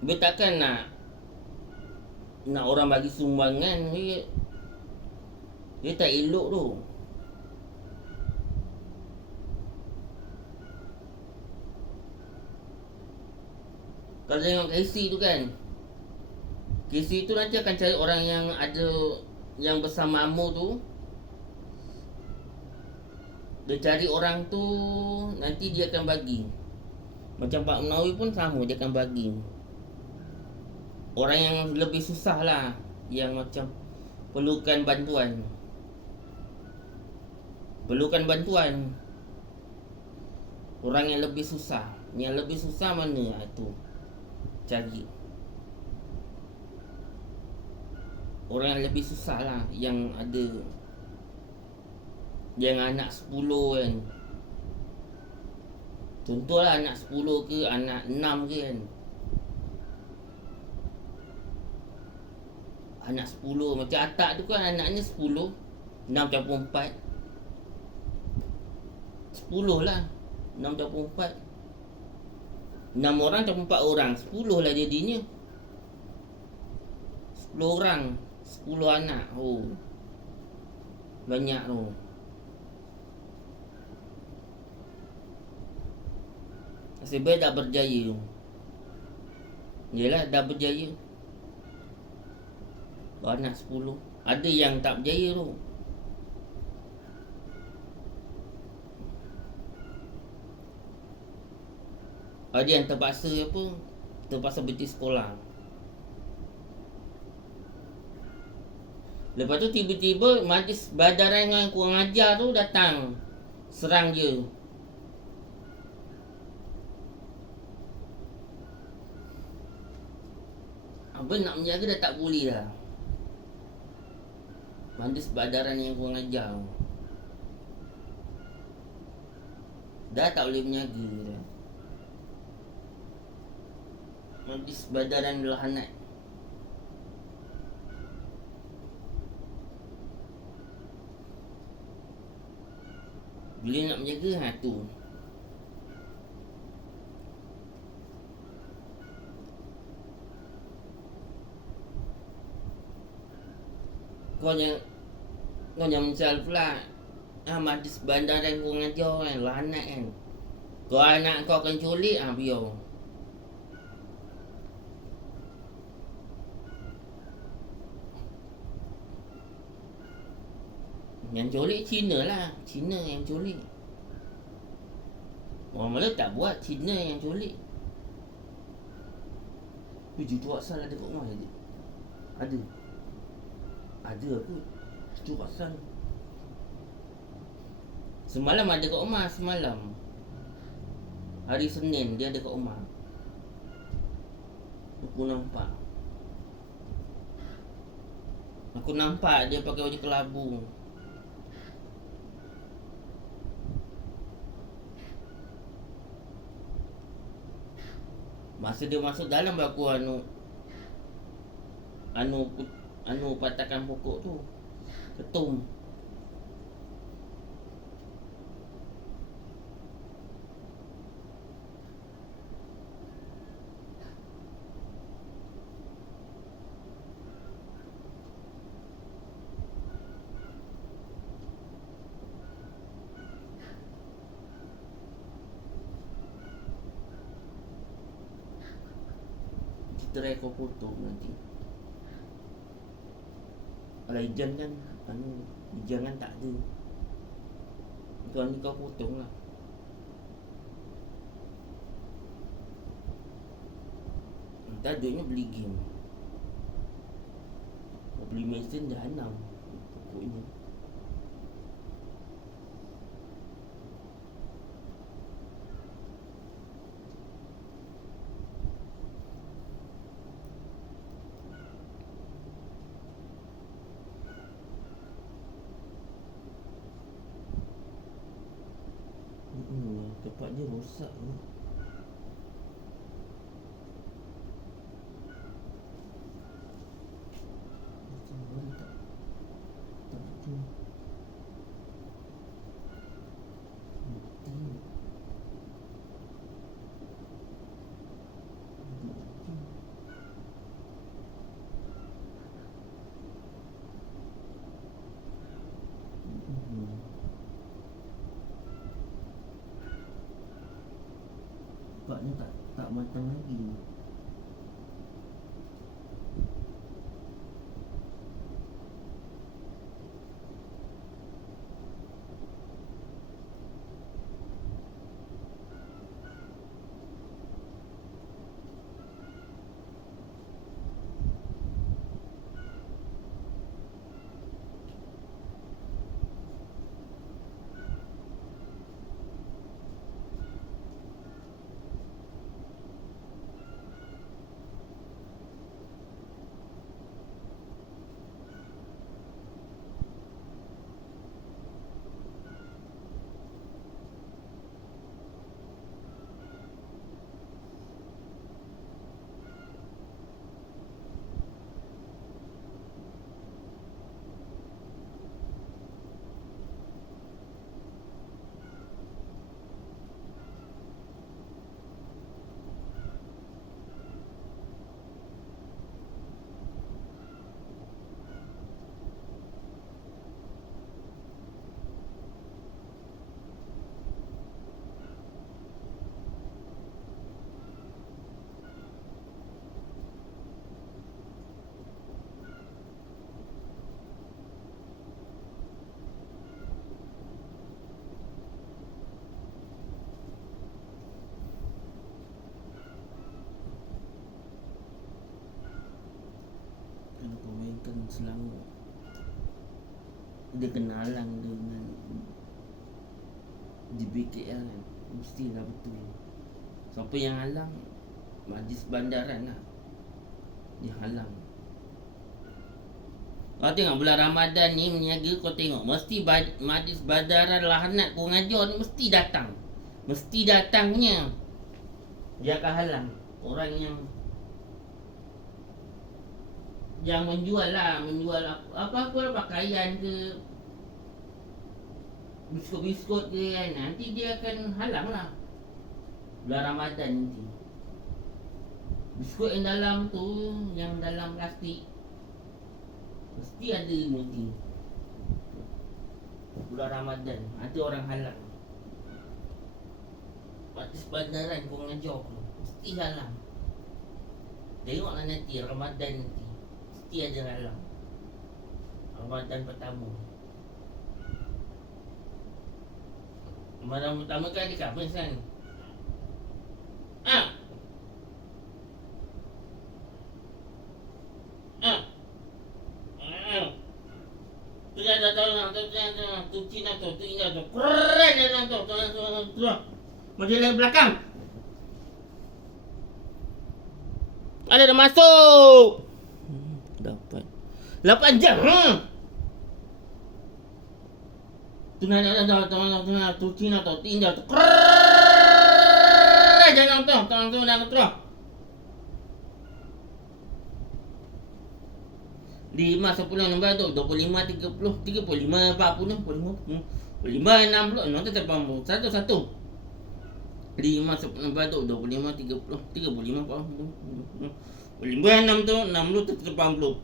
Dia takkan nak orang bagi sumbangan. Dia tak elok tu. Kalau tengok KC tu kan, KC tu nanti akan cari orang yang ada, yang bersama Amo tu. Dia cari orang tu, nanti dia akan bagi. Macam Pak Menawi pun sama, dia akan bagi. Orang yang lebih susah lah, yang macam perlukan bantuan. Perlukan bantuan. Orang yang lebih susah. Yang lebih susah mana tu cari. Orang yang lebih susah lah, yang ada, yang anak 10 kan. Contohlah anak 10 ke, anak 6 ke kan. Anak 10, macam Atak tu kan anaknya 10, 6 campur 4, 10 lah. 6 campur 4, 6 orang campur 4 orang, 10 lah jadinya. 10 orang, 10 anak. Oh, banyak tu. Nasib baik dah berjaya. Yelah, dah berjaya. Anak 10. Ada yang tak berjaya tu. Ada yang terpaksa apa, terpaksa berhenti sekolah. Lepas tu tiba-tiba majlis badaran yang kurang ajar tu datang serang dia. Apa nak menjaga dah tak boleh dah. Majlis badaran yang kurang ajar dah tak boleh menjaga dah. Majlis badaran lahanat. Bila nak menjaga tu. Kau jangan misal pula majlis bandaran kau ngajar kan, lahanat kan. Kau anak kau akan culik, biar. Yang culik Cina lah, Cina yang culik. Orang Melayu tak buat, Cina yang culik. Cucu asal ada kat rumah je. Ada. Ada apa? Cucu asal. Semalam ada kat rumah, semalam. Hari Senin dia ada kat rumah. Aku nampak dia pakai baju kelabu. Masa dia masuk dalam aku patahkan pokok tu. Ketum. Kita rekod foto nanti. Kalau Ijan kan, Ijan kan tak ada. Tuan ni kau potong lah. Ntar duitnya beli game. Kau beli mesin dah 6 pokoknya. Tempat dia rosak ni. Tak betul. Bukti. nampaknya tak matang lagi. Kalau kau mainkan selangor, dia kena halang dengan di BKL kan, mestilah betul. Siapa yang halang? Majlis bandaran lah, dia halang. Kau tengok bulan Ramadan ni meniaga, kau tengok mesti majlis bandaran Lahanat Pengajar ni mesti datang. Mesti datangnya. Dia akan halang orang yang menjual apa pakaian ke, biskut-biskut ke kan, nanti dia akan halang lah bulan Ramadan nanti. Biskut yang dalam tu, yang dalam plastik, mesti ada nanti bulan Ramadan, ada orang halang. Majlis bandaran Pengajar tu mesti halang. Tengoklah nanti Ramadan nanti, mesti ada halang. Ramadan pertama. Ramadan pertama kan dekat apa kan? Tu dah tahu tu Cina tu India tu. Keren dia tu. Model belakang. Ada dah masuk. Dapat 8 jam. Tu nak tu Cina tu India tu. Keren dia tu dah 5, 10, 16, 25, 30, 35, 40, 45, 60, 80, 1, 5, 10, 16, 25, 30, 35, 40, 45, 60, 80,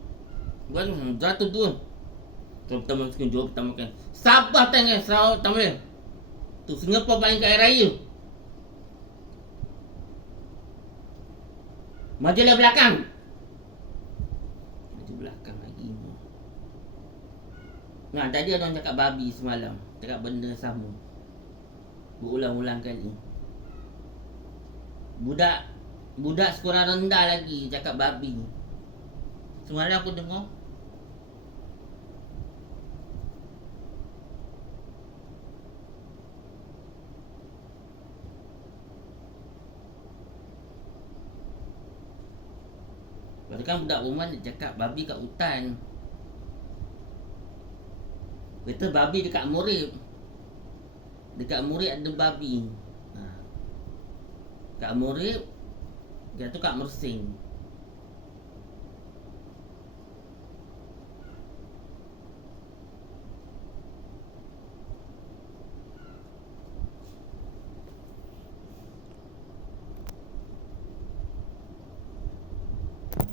102. Pertama sekali jual pertama kan. Sabah tengah Sarawak tambah. Tu Singapura paling kaya raya. Majalah belakang. Nah, tadi orang cakap babi semalam. Cakap benda sama. Berulang-ulang kali. Budak sekolah rendah lagi cakap babi. Semalam aku dengar. Lepas tu kan budak rumah dia cakap babi kat hutan. Kata babi dekat Murib. Dekat Murib ada babi. Kat Murib, dia tu kat Mersing.